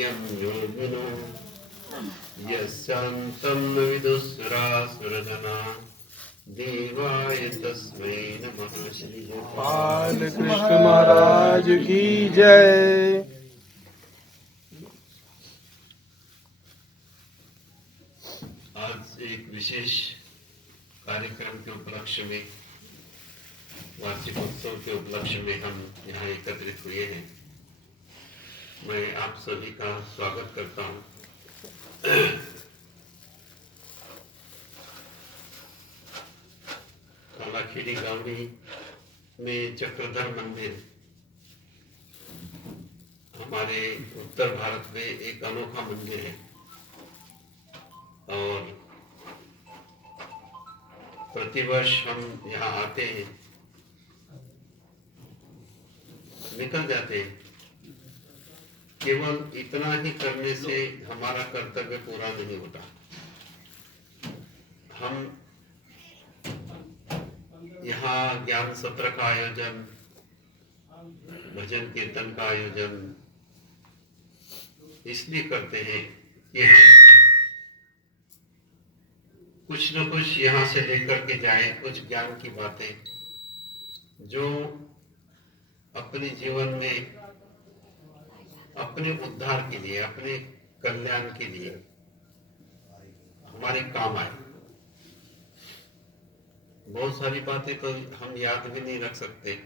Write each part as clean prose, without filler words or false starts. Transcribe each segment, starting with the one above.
धियं योगिनो यस्यान्तं न विदुःसुरासुरगणाः देवाय तस्मै नमः। श्री गोपाल कृष्ण महाराज की जय। आज एक विशेष कार्यक्रम के उपलक्ष्य में, वार्षिक उत्सव के उपलक्ष्य में हम यहाँ एकत्रित हुए हैं। मैं आप सभी का स्वागत करता हूँ। कालाखेड़ी गांवी में चक्रधर मंदिर हमारे उत्तर भारत में एक अनोखा मंदिर है और प्रतिवर्ष हम यहाँ आते हैं, निकल जाते हैं। केवल इतना ही करने से हमारा कर्तव्य पूरा नहीं होता। हम यहाँ ज्ञान सत्र का आयोजन, भजन कीर्तन का आयोजन इसलिए करते हैं कि हम कुछ न कुछ यहाँ से लेकर के जाएं, कुछ ज्ञान की बातें जो अपने जीवन में अपने उद्धार के लिए, अपने कल्याण के लिए हमारे काम आए। बहुत सारी बातें तो हम याद भी नहीं रख सकते,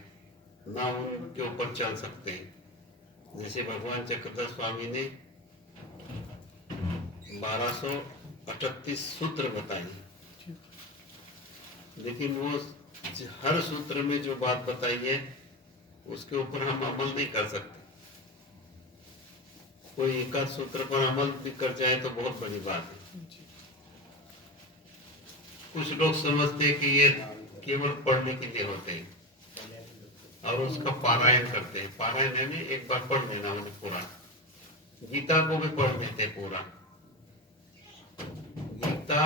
ना उनके ऊपर चल सकते हैं। जैसे भगवान चक्रधर स्वामी ने 1238 सूत्र बताए, लेकिन वो हर सूत्र में जो बात बताई है उसके ऊपर हम अमल नहीं कर सकते। कोई एक आध सूत्र पर अमल भी कर जाए तो बहुत बड़ी बात है। कुछ लोग समझते हैं कि ये केवल पढ़ने के लिए होते हैं और उसका पारायण करते हैं। पारायण है एक बार पढ़ लेना उन्हें पूरा। गीता को भी पढ़ लेते पूरा। गीता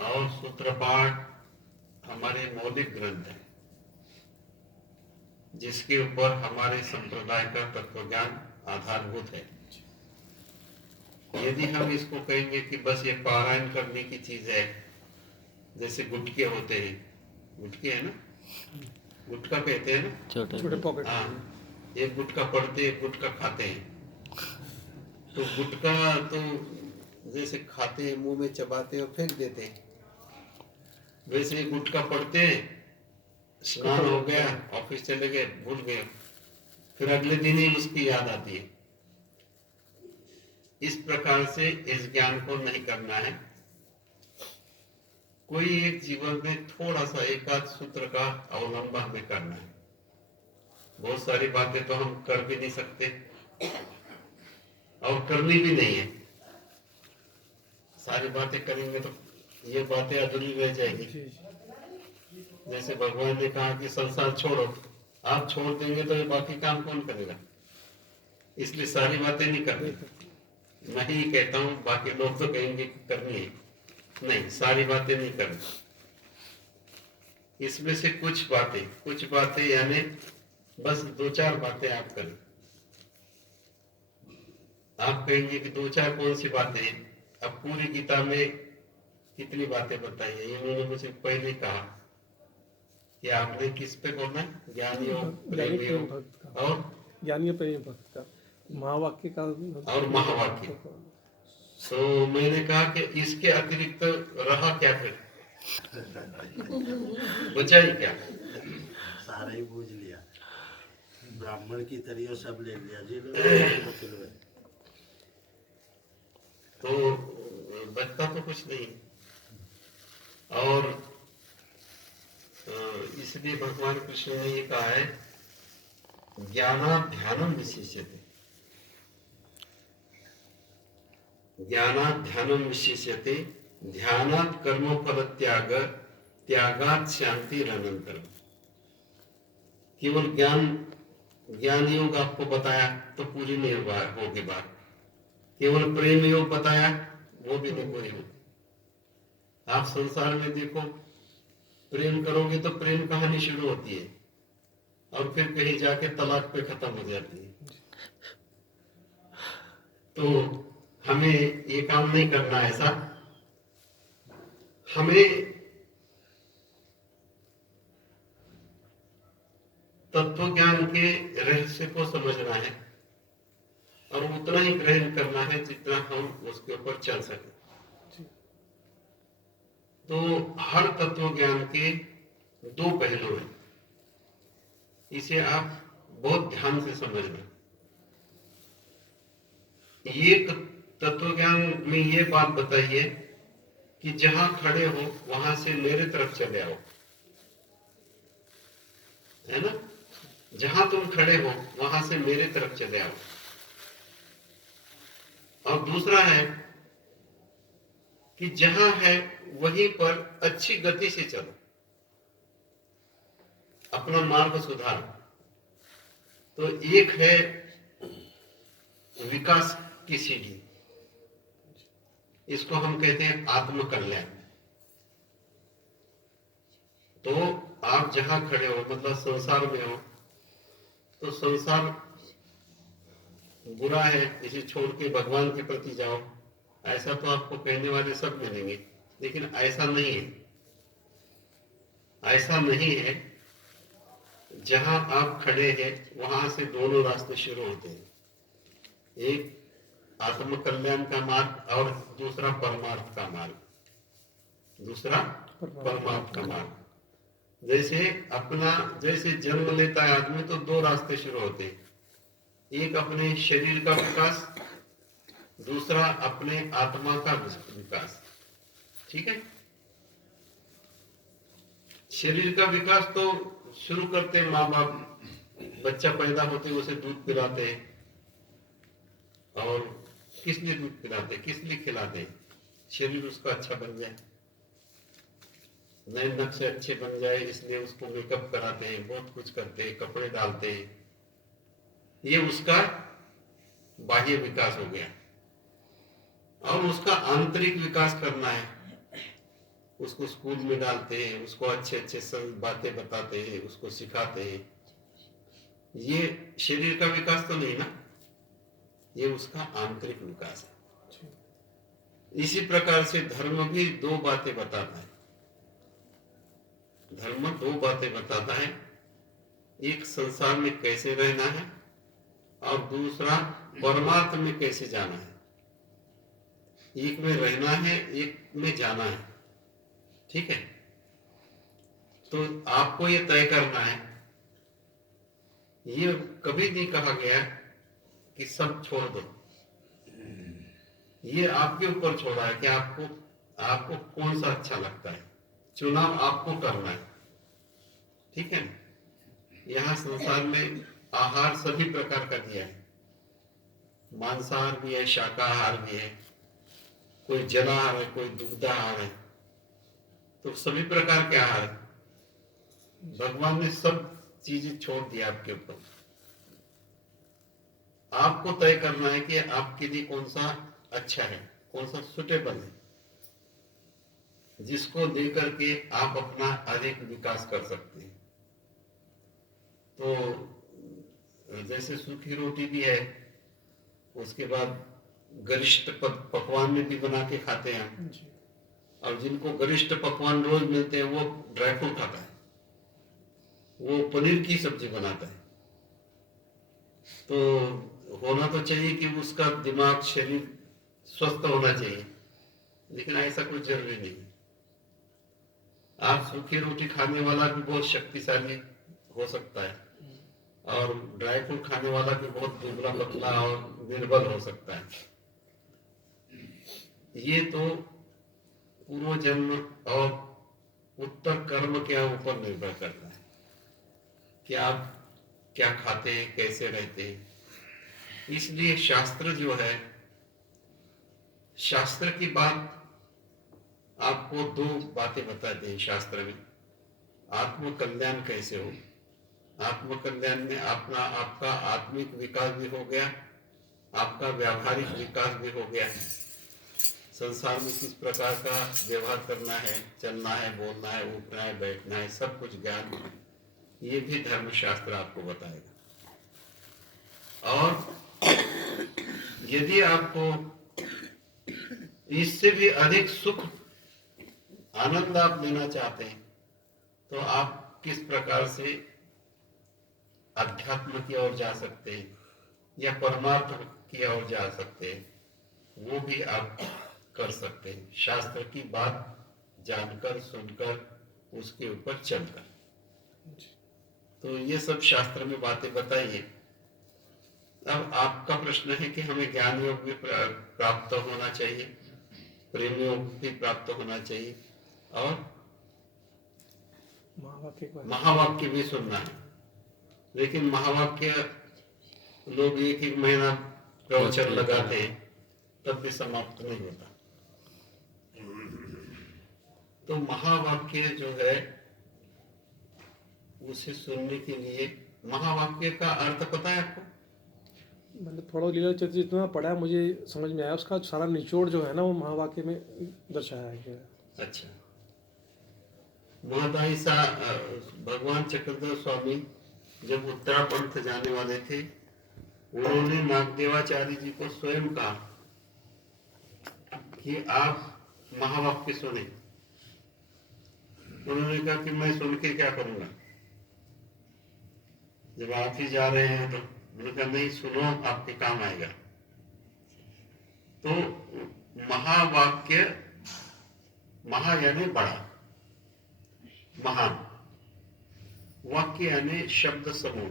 और सूत्र पाठ हमारे मौलिक ग्रंथ है, जिसके ऊपर हमारे संप्रदाय का तत्वज्ञान आधारभूत है। यदि हम इसको कहेंगे कि बस ये पारायण करने की चीज है, जैसे गुटके होते हैं, गुटके है ना, गुटका कहते हैं ना, छोटे पॉकेट। हाँ, एक गुटका पढ़ते एक गुटका खाते हैं। तो गुटका तो जैसे खाते हैं, मुंह में चबाते और फेंक देते हैं, वैसे ही गुटका पढ़ते हैं, स्नान हो गया, ऑफिस चले गए, भूल गए, फिर अगले दिन ही उसकी याद आती है। इस प्रकार से इस ज्ञान को नहीं करना है। कोई एक जीवन में थोड़ा सा एक आध सूत्र का अवलंबन हमें करना है। बहुत सारी बातें तो हम कर भी नहीं सकते और करनी भी नहीं है। सारी बातें करेंगे तो ये बातें अधूरी रह जाएगी। जैसे भगवान ने कहा कि संसार छोड़ो, आप छोड़ देंगे तो ये बाकी काम कौन करेगा? इसलिए सारी बातें नहीं करनी। मैं ही कहता हूँ, बाकी लोग तो कहेंगे कि करनी है, नहीं, सारी बातें नहीं करनी। इसमें से कुछ बातें यानी बस 2-4 बातें आप करें। आप कहेंगे कि 2-4 कौन सी बातें हैं? अब पूरी गीता में कितनी बातें बताई है? इन्होंने मुझे पहले कहा कि आपने किस पे बोलना है? ज्ञान योग, प्रेम योग और ज्ञानी प्रेम भक्त का महावाक्य का और महावाक्य। तो मैंने कहा कि इसके अतिरिक्त रहा क्या फिर? बचा ही क्या? सारा ही बूझ लिया, ब्राह्मण की तरह सब ले लिया जी। तो बचता तो कुछ नहीं। और इसलिए भगवान कृष्ण ने ये कहा है, ज्ञानाध्यानम विशेष्यते, ज्ञानाध्यानम विशेष्यते, ध्यानात् कर्म फल त्याग, त्यागात् शांति अनंतरम। केवल ज्ञान योग आपको बताया तो पूरी नहीं होगी बात। केवल प्रेम योग बताया, वो भी नहीं पूरी होगी। आप संसार में देखो, प्रेम करोगे तो प्रेम कहानी शुरू होती है और फिर कहीं जाके तलाक पे खत्म हो जाती है। तो हमें ये काम नहीं करना है ऐसा। हमें तत्व ज्ञान के रहस्य को समझना है और उतना ही ग्रहण करना है जितना हम उसके ऊपर चल सके। तो हर तत्व ज्ञान के दो पहलू हैं, इसे आप बहुत ध्यान से समझना। एक तत्व ज्ञान में ये बात बताइए कि जहां खड़े हो वहां से मेरे तरफ चले आओ, है ना? जहां तुम खड़े हो वहां से मेरे तरफ चले आओ। और दूसरा है कि जहां है वहीं पर अच्छी गति से चलो, अपना मार्ग सुधारो। तो एक है विकास की सीढ़ी, इसको हम कहते हैं आत्म कल्याण। तो आप जहां खड़े हो, मतलब संसार में हो, तो संसार बुरा है, इसे छोड़ के भगवान के प्रति जाओ, ऐसा तो आपको कहने वाले सब मिलेंगे, लेकिन ऐसा नहीं है। ऐसा नहीं है। जहां आप खड़े हैं वहां से दोनों रास्ते शुरू होते हैं, एक आत्म कल्याण का मार्ग और दूसरा परमार्थ का मार्ग, दूसरा परमार्थ का मार्ग। जैसे जन्म लेता है आदमी तो दो रास्ते शुरू होते हैं, एक अपने शरीर का विकास, दूसरा अपने आत्मा का विकास। ठीक है? शरीर का विकास तो शुरू करते हैं माँ बाप, बच्चा पैदा होते उसे दूध पिलाते हैं। और किस लिए दूध पिलाते, किस लिए खिलाते हैं? शरीर उसका अच्छा बन जाए, नए नक्शे अच्छे बन जाए, इसलिए उसको मेकअप कराते हैं, बहुत कुछ करते हैं, कपड़े डालते हैं। ये उसका बाह्य विकास हो गया। और उसका आंतरिक विकास करना है, उसको स्कूल में डालते हैं, उसको अच्छे अच्छे सब बातें बताते हैं, उसको सिखाते हैं। ये शरीर का विकास तो नहीं ना, ये उसका आंतरिक विकास है। इसी प्रकार से धर्म भी दो बातें बताता है। धर्म दो बातें बताता है, एक संसार में कैसे रहना है और दूसरा परमार्थ में कैसे जाना है। एक में रहना है, एक में जाना है। ठीक है? तो आपको ये तय करना है। ये कभी नहीं कहा गया कि सब छोड़ दो, ये आपके ऊपर छोड़ा है कि आपको कौन सा अच्छा लगता है। चुनाव आपको करना है। ठीक है? यहाँ संसार में आहार सभी प्रकार का दिया है, मांसाहार भी है, शाकाहार भी है, कोई जलाहार है, कोई दुग्धाहार है। तो सभी प्रकार के आहार भगवान ने सब चीजें छोड़ दिया आपके ऊपर। आपको तय करना है कि आपके लिए कौन सा अच्छा है, कौन सा सुटेबल है, जिसको देकर के आप अपना अधिक विकास कर सकते हैं। तो जैसे सूखी रोटी भी है, उसके बाद गरिष्ठ पकवान में भी बना के खाते हैं हम। और जिनको गरिष्ठ पकवान रोज मिलते हैं वो ड्राई फ्रूट खाता है, वो पनीर की सब्जी बनाता है। तो होना तो चाहिए कि उसका दिमाग शरीर स्वस्थ होना चाहिए, लेकिन ऐसा कुछ जरूरी नहीं। आप सूखी रोटी खाने वाला भी बहुत शक्तिशाली हो सकता है और ड्राई फ्रूट खाने वाला भी बहुत दुबला पतला और निर्बल हो सकता है। ये तो पूर्व जन्म और उत्तर कर्म के ऊपर निर्भर करता है कि आप क्या खाते हैं, कैसे रहते हैं। इसलिए शास्त्र जो है, शास्त्र की बात आपको दो बातें बताते हैं शास्त्र में। आत्म कल्याण कैसे हो, आत्म कल्याण में आपका आत्मिक विकास भी हो गया, आपका व्यावहारिक विकास भी हो गया। संसार में किस प्रकार का व्यवहार करना है, चलना है, बोलना है, उठना है, बैठना है, सब कुछ ज्ञान ये भी धर्मशास्त्र आपको बताएगा। और यदि आपको इससे भी अधिक सुख आनंद आप लेना चाहते हैं तो आप किस प्रकार से अध्यात्म की ओर जा सकते हैं या परमार्थ की ओर जा सकते हैं वो भी आप कर सकते हैं, शास्त्र की बात जानकर सुनकर उसके ऊपर चलकर। तो ये सब शास्त्र में बातें बताई है। अब आपका प्रश्न है कि हमें ज्ञान योग भी प्राप्त होना चाहिए, प्रेम योग भी प्राप्त होना चाहिए और महावाक्य भी सुनना है। लेकिन महावाक्य लोग एक एक महीना प्रवचन लगाते हैं तब भी समाप्त नहीं होता। तो महावाक्य जो है उसे सुनने के लिए, महावाक्य का अर्थ पता है आपको? मैंने थोड़ा लीला चरित्र जितना पढ़ा है मुझे समझ में आया, उसका सारा निचोड़ जो है ना वो महावाक्य में दर्शाया है। अच्छा, महताई भगवान चक्रधर स्वामी जब उत्तरापंथ जाने वाले थे, उन्होंने नागदेवाचार्य जी को स्वयं कहा कि आप महावाक्य सुने। उन्होंने कहा कि मैं सुन के क्या करूंगा, जब आप ही जा रहे हैं तो। उन्होंने कहा नहीं, सुनो, आपके काम आएगा। तो महावाक्य, महा यानी बड़ा, महान, वाक्य यानी शब्द समूह,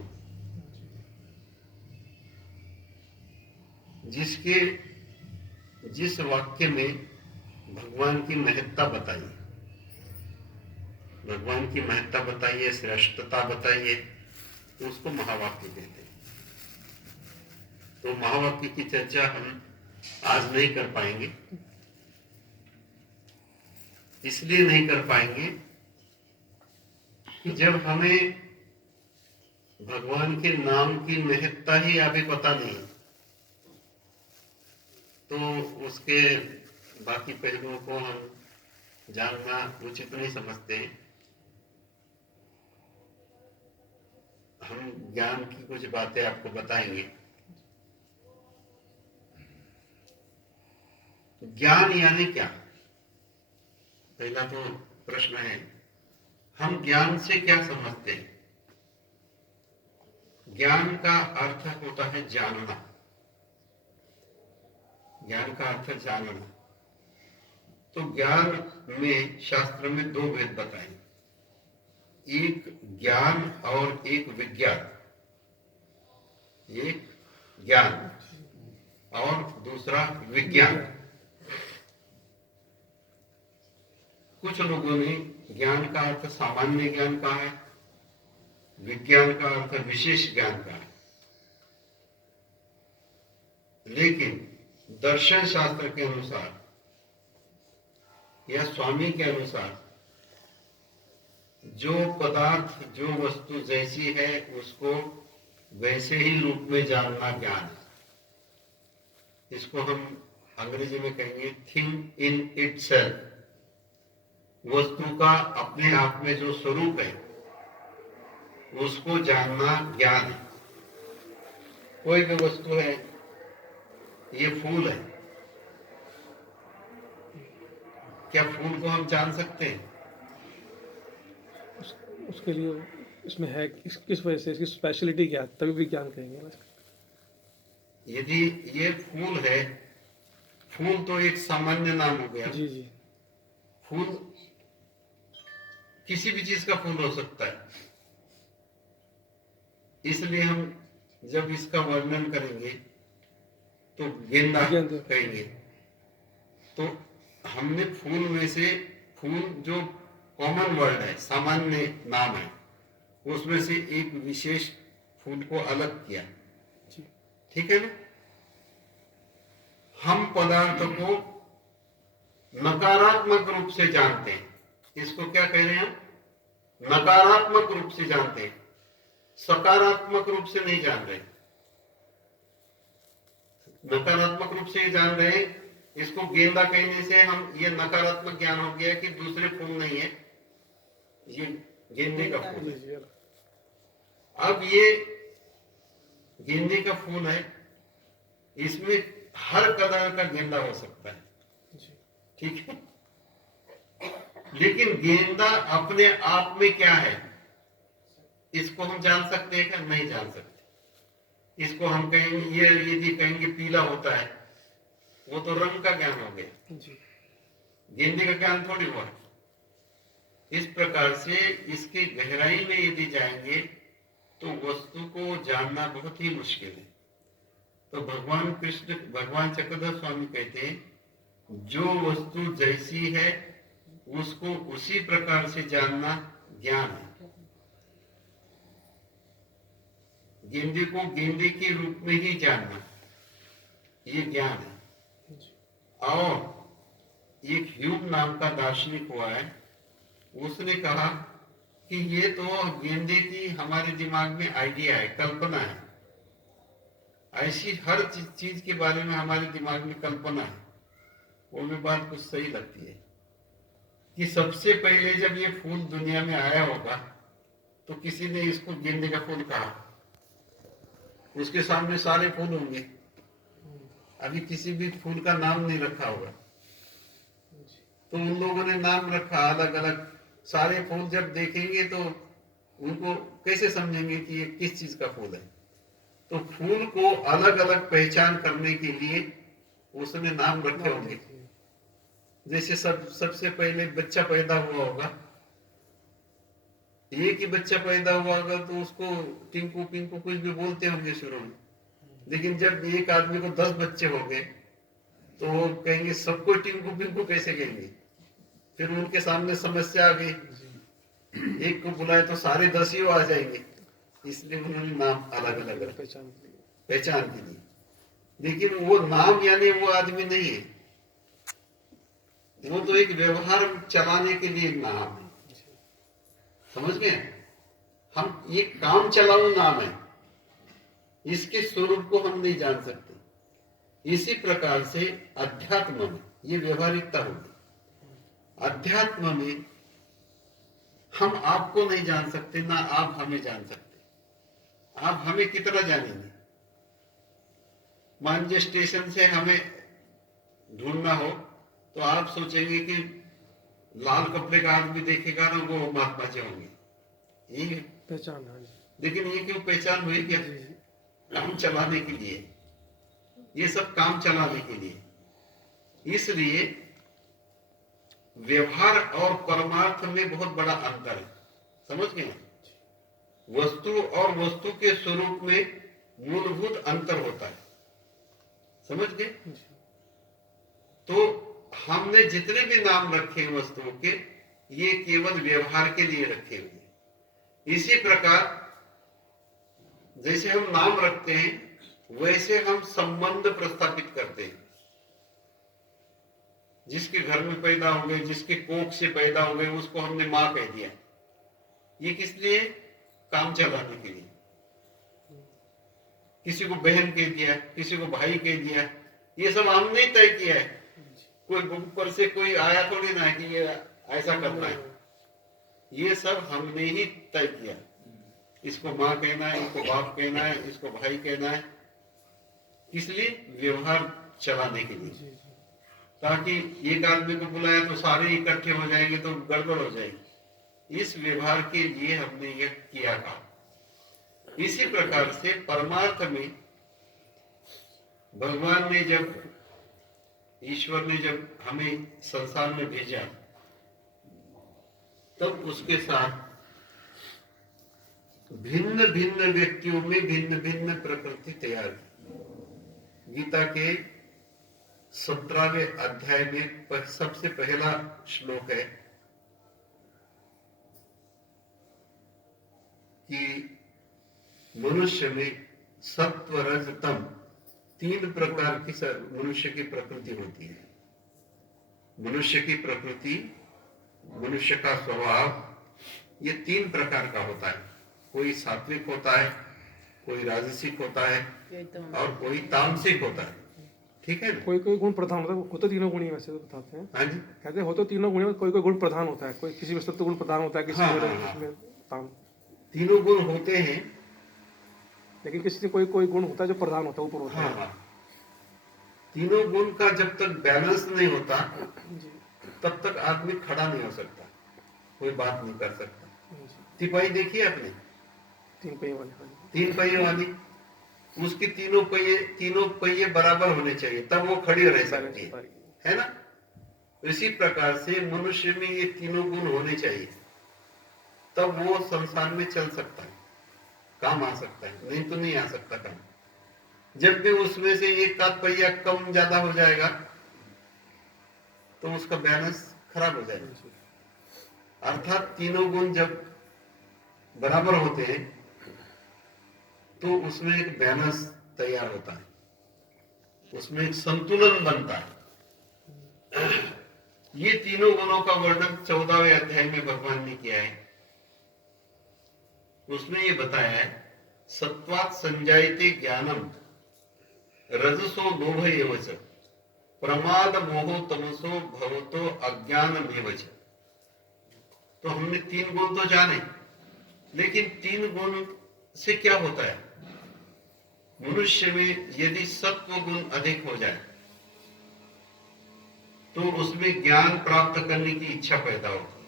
जिस वाक्य में भगवान की महत्ता बताइए, भगवान की महत्ता बताइए, श्रेष्ठता बताइए, तो उसको महावाक्य कहते हैं। तो महावाक्य की चर्चा हम आज नहीं कर पाएंगे। इसलिए नहीं कर पाएंगे कि जब हमें भगवान के नाम की महत्ता ही अभी पता नहीं, तो उसके बाकी पहलुओं को हम जानना उचित नहीं समझते हैं। हम ज्ञान की कुछ बातें आपको बताएंगे। ज्ञान यानी क्या? पहला तो प्रश्न है, हम ज्ञान से क्या समझते हैं? ज्ञान का अर्थ होता है जानना। ज्ञान का अर्थ जानना। तो ज्ञान में शास्त्र में दो भेद बताए, एक ज्ञान और एक विज्ञान। एक ज्ञान और दूसरा विज्ञान। कुछ लोगों ने ज्ञान का अर्थ सामान्य ज्ञान कहा है, विज्ञान का अर्थ विशेष ज्ञान का है। लेकिन दर्शन शास्त्र के अनुसार या स्वामी के अनुसार जो पदार्थ, जो वस्तु जैसी है उसको वैसे ही रूप में जानना ज्ञान है। इसको हम अंग्रेजी में कहेंगे थिंग इन इटसेल्फ। वस्तु का अपने आप में जो स्वरूप है उसको जानना ज्ञान है। कोई भी वस्तु है, ये फूल है, क्या फूल को हम जान सकते हैं? उसके लिए इसमें है किस वजह से, इसकी स्पेशलिटी क्या है, तभी विज्ञान कहेंगे ना। यदि ये फूल है, फूल तो एक सामान्य नाम हो गया। जी जी। फूल किसी भी चीज का फूल हो सकता है। इसलिए हम जब इसका वर्णन करेंगे तो गेंदा कहेंगे। तो हमने फूल में से, फूल जो कॉमन वर्ड है, सामान्य नाम है, उसमें से एक विशेष फूल को अलग किया। ठीक है ना? हम पदार्थ को नकारात्मक रूप से जानते हैं। इसको क्या कह रहे हैं? नकारात्मक रूप से जानते हैं, सकारात्मक रूप से नहीं जान रहे। नकारात्मक रूप से जान रहे हैं। इसको गेंदा कहने से हम, ये नकारात्मक ज्ञान हो गया कि दूसरे फूल नहीं है, ये गेंदे का फूल है। अब ये गेंदे का फूल है, इसमें हर कलर का गेंदा हो सकता है, जी ठीक है। लेकिन गेंदा अपने आप में क्या है, इसको हम जान सकते हैं क्या? नहीं जान सकते। इसको हम कहेंगे, ये यदि कहेंगे पीला होता है, वो तो रंग का ज्ञान हो गया, जी गेंदे का ज्ञान थोड़ी हुआ। इस प्रकार से इसकी गहराई में यदि जाएंगे तो वस्तु को जानना बहुत ही मुश्किल है। तो भगवान कृष्ण, भगवान चक्रधर स्वामी कहते हैं, जो वस्तु जैसी है उसको उसी प्रकार से जानना ज्ञान है। गेंदे को गेंदे के रूप में ही जानना, ये ज्ञान है। जी और एक ह्यूम नाम का दार्शनिक हुआ है, उसने कहा कि ये तो गेंदे की हमारे दिमाग में आइडिया है, कल्पना है। ऐसी हर चीज के बारे में हमारे दिमाग में कल्पना है। वो में बात कुछ सही लगती है कि सबसे पहले जब ये फूल दुनिया में आया होगा तो किसी ने इसको गेंदे का फूल कहा, उसके सामने सारे फूल होंगे, अभी किसी भी फूल का नाम नहीं रखा होगा, तो उन लोगों ने नाम रखा अलग अलग। सारे फूल जब देखेंगे तो उनको कैसे समझेंगे कि ये किस चीज का फूल है? तो फूल को अलग अलग पहचान करने के लिए उसने नाम रखे होंगे। जैसे सबसे पहले बच्चा पैदा हुआ होगा, एक ही बच्चा पैदा हुआ होगा तो उसको टिंकू पिंकू कुछ भी बोलते होंगे शुरू में, लेकिन जब एक आदमी को 10 बच्चे हो गए तो वो कहेंगे सबको टिंकू पिंकू कैसे कहेंगे? फिर उनके सामने समस्या आ गई, एक को बुलाए तो सारे 10 ही आ जाएंगे, इसलिए उन्होंने नाम अलग अलग रखे पहचान के लिए। लेकिन वो नाम यानी वो आदमी नहीं है, वो तो एक व्यवहार चलाने के लिए नाम है। समझ गए? हम ये काम चलाऊ नाम है, इसके स्वरूप को हम नहीं जान सकते। इसी प्रकार से अध्यात्म में ये व्यवहारिकता होगी। अध्यात्म में हम आपको नहीं जान सकते, ना आप हमें जान सकते। आप हमें कितना जानेंगे? मान लीजिए स्टेशन से हमें ढूंढना हो तो आप सोचेंगे कि लाल कपड़े का आदमी देखेगा ना, वो महात्मा जी होंगे, ये पहचान। लेकिन ये क्यों पहचान हुई? क्या काम चलाने के लिए, ये सब काम चलाने के लिए। इसलिए व्यवहार और परमार्थ में बहुत बड़ा अंतर है। समझ गए? वस्तु और वस्तु के स्वरूप में मूलभूत अंतर होता है। समझ गए? तो हमने जितने भी नाम रखे वस्तुओं के, ये केवल व्यवहार के लिए रखे हुए। इसी प्रकार जैसे हम नाम रखते हैं वैसे हम संबंध प्रस्थापित करते हैं। जिसके घर में पैदा हो गए, जिसके कोख से पैदा हो गए, उसको हमने मां कह दिया। ये किस लिए? काम चलाने के लिए। किसी को बहन कह दिया, किसी को भाई कह दिया, ये सब हमने ही तय किया है। कोई ऊपर से कोई आया थोड़ी ना है कि ये ऐसा करना है, ये सब हमने ही तय किया। इसको माँ कहना है, इसको बाप कहना है, इसको भाई कहना है, इसलिए व्यवहार चलाने के लिए। ताकि एक आदमी को बुलाया तो सारे इकट्ठे हो जाएंगे तो गड़बड़ हो जाएगी। इस व्यवहार के लिए हमने यह किया था। इसी प्रकार से परमार्थ में भगवान ने जब, ईश्वर ने जब हमें संसार में भेजा, तब उसके साथ भिन्न भिन्न व्यक्तियों में भिन्न भिन्न प्रकृति तैयार की। गीता के 17वें अध्याय में सबसे पहला श्लोक है कि मनुष्य में सत्व रज तम 3 प्रकार की मनुष्य की प्रकृति होती है। मनुष्य की प्रकृति, मनुष्य का स्वभाव, ये 3 प्रकार का होता है। कोई सात्विक होता है, कोई राजसिक होता है और कोई तामसिक होता है। ठीक है? कोई कोई गुण प्रधान होता है, होते तीनों गुण ही वैसे तो बताते हैं। हाँ जी, कहते हैं होते तीनों गुण, कोई कोई गुण प्रधान होता है, कोई किसी वस्तु तो गुण प्रधान होता है, किसी में ताम। तीनों गुण होते हैं, लेकिन किसी से कोई कोई गुण होता है जो प्रधान होता है, ऊपर होता है। हाँ। तीनों गुण का जब तक बैलेंस नहीं होता जी तब तक आदमी खड़ा नहीं हो सकता, कोई बात नहीं कर सकता। जी। तिपाही देखिए आपने, 3 पहिए वाले, हाँ जी। 3 पहिए वाली, उसकी तीनों पहिए बराबर होने चाहिए तब वो खड़ी रह सकती बैलेंस हो पाएगी। है ना। इसी प्रकार से मनुष्य में ये तीनों गुण होने चाहिए, तब वो संसार में चल सकता है, काम आ सकता है, नहीं तो नहीं आ सकता काम। जब भी उसमें से एक आध पहिया कम ज्यादा हो जाएगा तो उसका बैलेंस खराब हो जाएगा। जी अर्थात तीनों गुण जब बराबर होते हैं तो उसमें एक बैलेंस तैयार होता है, उसमें एक संतुलन बनता है। ये तीनों गुणों का वर्णन 14वें अध्याय में भगवान ने किया है। उसमें ये बताया है, सत्वात् संजायते ज्ञानम रजसो लोभ एव च प्रमाद मोहो तमसो भवतो अज्ञानमेव च। तो हमने 3 गुण तो जाने, लेकिन 3 गुण से क्या होता है? मनुष्य में यदि सत्व गुण अधिक हो जाए तो उसमें ज्ञान प्राप्त करने की इच्छा पैदा होती है।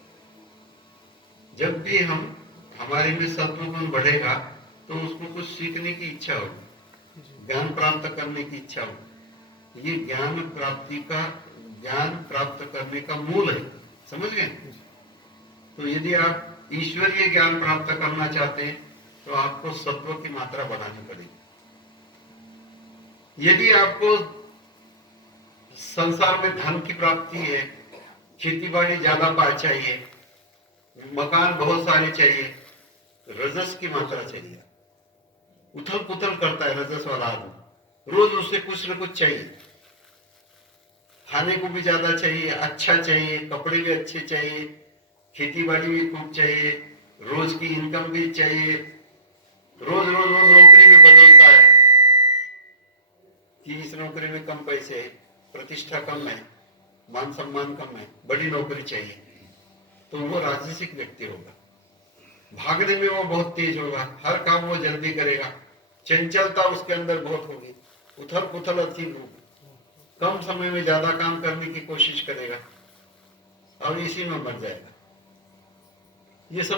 जब भी हमारे में सत्व गुण बढ़ेगा तो उसको कुछ सीखने की इच्छा होगी, ज्ञान प्राप्त करने की इच्छा होगी। ये ज्ञान प्राप्त करने का मूल है, समझ गए। तो यदि आप ईश्वरीय ज्ञान प्राप्त करना चाहते हैं तो आपको सत्व की मात्रा बढ़ानी पड़ेगी। यदि आपको संसार में धन की प्राप्ति है, खेती बाड़ी ज्यादा चाहिए, मकान बहुत सारे चाहिए, रजस की मात्रा चाहिए। उथल पुथल करता है रजस वाला आदमी, रोज उसे कुछ न कुछ चाहिए, खाने को भी ज्यादा चाहिए, अच्छा चाहिए, कपड़े भी अच्छे चाहिए, खेती बाड़ी भी खूब चाहिए, रोज की इनकम भी चाहिए, रोज रोज वो नौकरी भी बदलता है कि इस नौकरी में कम पैसे है, प्रतिष्ठा कम है, मान सम्मान कम है, बड़ी नौकरी चाहिए, तो वो राजसिक व्यक्ति होगा। भागने में वो बहुत तेज होगा, हर काम वो जल्दी करेगा, चंचलता उसके अंदर बहुत होगी, उथल पुथल अधिक होगी, कम समय में ज्यादा काम करने की कोशिश करेगा और इसी में मर जाएगा। ये सब